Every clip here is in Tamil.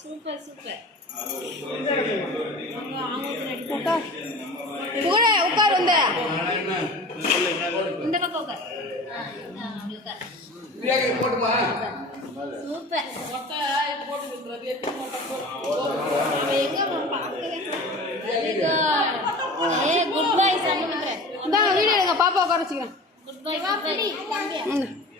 சூப்பர் சூப்பர் உட்கார் கூட உட்கார் வந்து இந்த பக்கம் உட்கார் உட்கார் சூப்பர் வீடியோ பாப்பா உட்கார வச்சுக்கிறேன் குட் பை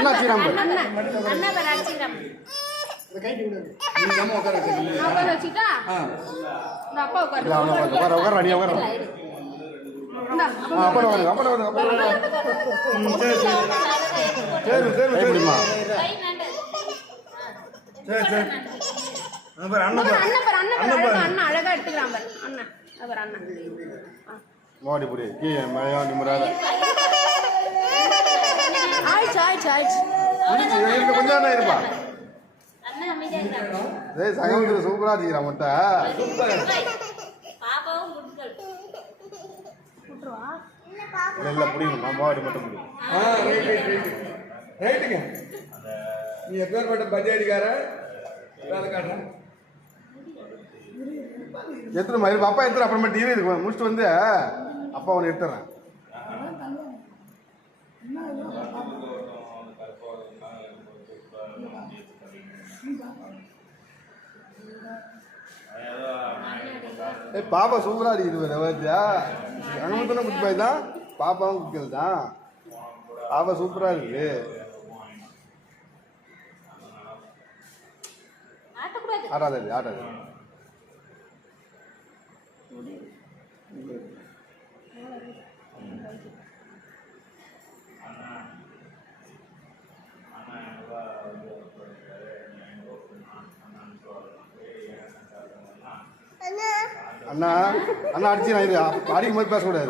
எடுத்துக்கிறான் பாரு அண்ணன் அது பாரு அண்ணன் ஆ. மோடி புடி கீழே மழையா நிம்மராத ஆயிடுச்சு ஆயிடுச்சு ஆயிடுச்சு. முடிச்சு கொஞ்சம் நேரம் இருப்பா. ஏய் சங்கமத்தில் சூப்பரா வச்சுக்கிறா முட்டை இல்ல புடிக்கணும் மோடி மட்டும் புடி ஆ ரைட் ரைட் ரைட் ரைட்டுங்க நீ எப்பேற்பட்ட பஜாடிக்கார வேலை காட்டுறேன் எத்தனை மாதிரி அப்பா எத்தனை? அப்புறமேட்டு இரு இருக்கு முடிச்சுட்டு வந்து அப்பா அவனை எடுத்துறேன் ஏய் பாப்பா சூப்பரா அடிக்குது பாத்தியா? அங்கமத்தனை குட்டி பாய் தான் பாப்பாவும் குட்டிகள் தான். பாப்பா சூப்பரா இருக்கு ஆட்டக்கூடாது. ஆடாது அண்ணா அண்ணா அடிச்சு நான் இது அடிக்கும் போது பேசக்கூடாது.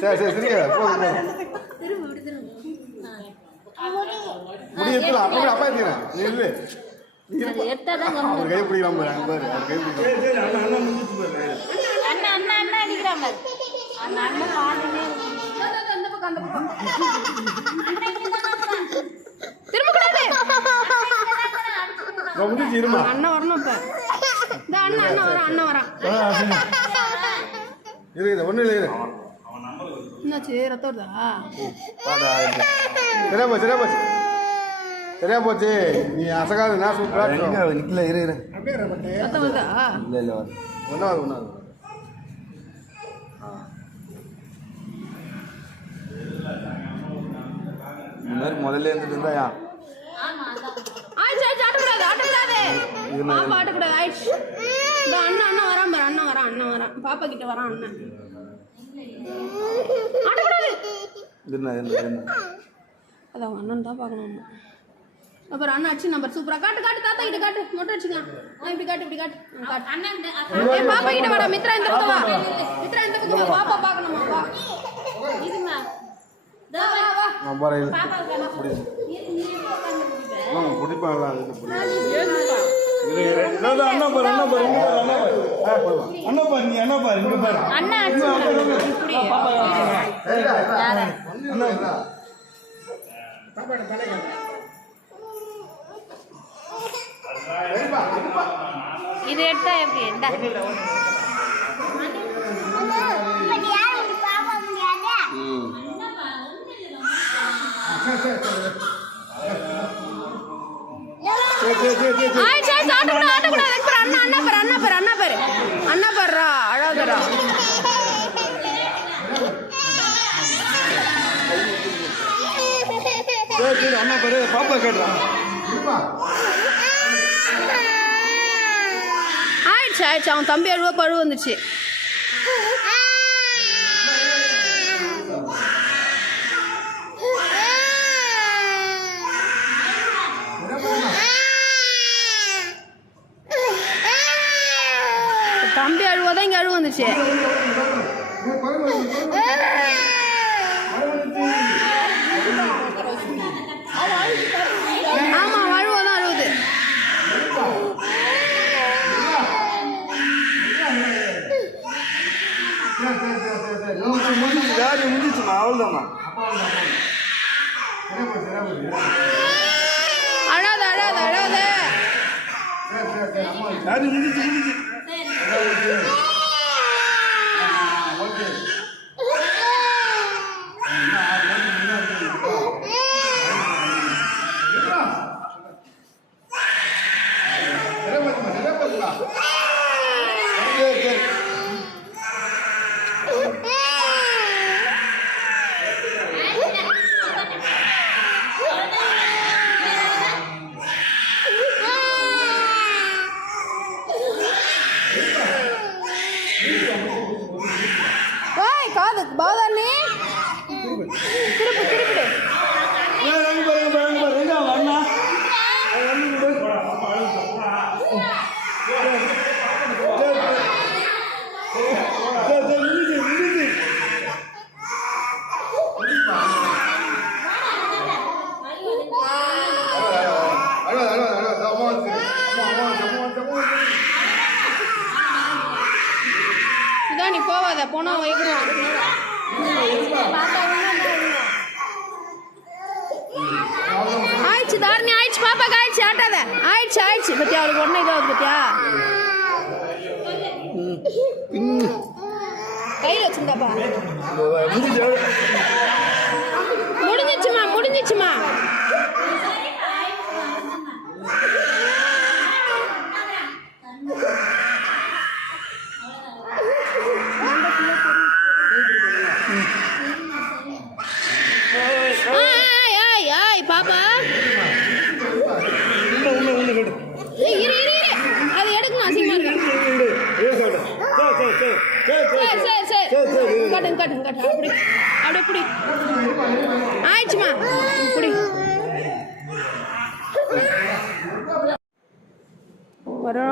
சரி சரி சரிங்க. போதும் போதும் திரும்ப விடு திரும்ப முடி எடுத்துலாம் அப்பா அப்பா எடுத்துக்கிறேன் நீ இல்லை நீ இருப்பா. எடுத்தாதான் அவர் கை பிடிக்கலாம் பாரு அங்க பாரு அவர் கை பிடிக்கலாம் அண்ணா அண்ணா அண்ணா அடிக்கிறான் பாரு. பக்கம் அந்த பக்கம் திரும்ப கூடாது நான் முடிச்சு இருமா. அண்ணன் வரணும் இப்ப. இந்த அண்ணன் அண்ணன் வரான் அண்ணன் வரான் இரு இரு ஒன்றும் இல்லை என்னாச்சு ரத்தம் வருதா? பாடா சரியா போச்சு சரியா போச்சு. சரியா போச்சு. நீ அசகாது நான் சூப்பரா நிக்கல இரு இரு. ரத்தம் வருதா? இல்ல இல்ல வர ஒன்றாவது ஒன்றாவது இந்த மாதிரி முதல்ல இருந்துட்டு இருந்தா யா ஆமா அதான் ஆயிடுச்சு ஆட்டக்கூடாது ஆட்டக்கூடாது பாப்பா ஆட்டக்கூடாது ஆயிடுச்சு. இந்த அண்ணன் அண்ணன் வரான் பாரு அண்ணன் வரான் அண்ணன் வரான். பாப்பா கிட்ட வரான் அண்ணன் அதான் அண்ணன் தான் பார்க்கணும். அப்புறம் அண்ணன் அடிச்சு நம்பர் சூப்பரா காட்டு காட்டு தாத்தா கிட்ட காட்டு. மொட்டை அடிச்சுக்கலாம். ஆ, இப்படி காட்டு இப்படி காட்டு. அண்ணன் பாப்பா கிட்ட வாடா மித்ரா இந்த பக்கம் வா. மித்ரா இந்த பக்கம் வா பாப்பா பார்க்கணுமா? வா. இதுமா இதோ பாப்பா வேணாம் அண்ணா பாரு அண்ணா பாரு அண்ணா பாரு நீ அண்ணா பாரு இங்க பாரு அண்ணா பாப்பாட இது எடுத்தா எப்படி? அண்ணா பாரு பாப்பா கேடுறான் ஆயிடுச்சு ஆயிடுச்சு. அவன் தம்பி அழுவ பழுவு வந்துச்சு. தம்பி அழுவதான் இங்கே அழுவு வந்துச்சு. காரியம் முடிஞ்சிச்சுமா அவ்வளோதாம்மா அழாத அழாத அழாத. காரியம் முடிஞ்சிச்சு முடிஞ்சிச்சு சரி சரி ஓய் காது பாதாண்ணே திருப்பு திருப்பிடு ரங்க பாருங்க பாருங்க பாருங்க அவங்க அண்ணா சரி சரி முடிஞ்சிச்சு முடிஞ்சிச்சு அழுவாது அழுவாது அழுவாது அம்மா வந்து அம்மா அம்மா அம்மா அம்மா இதா நீ போவாத போனா வைக்கிறோம் ஆயிடுச்சு தாரணி ஆயிடுச்சு பாப்பாக்கு ஆயிடுச்சு ஆட்டாத ஆயிடுச்சு ஆயிடுச்சு. பத்தியா அவளுக்கு ஒன்றும் இதாகுது பத்தியா? கையில் வச்சிருந்தாப்பா. ஆயிடுச்சுமா? குடி. ஒரு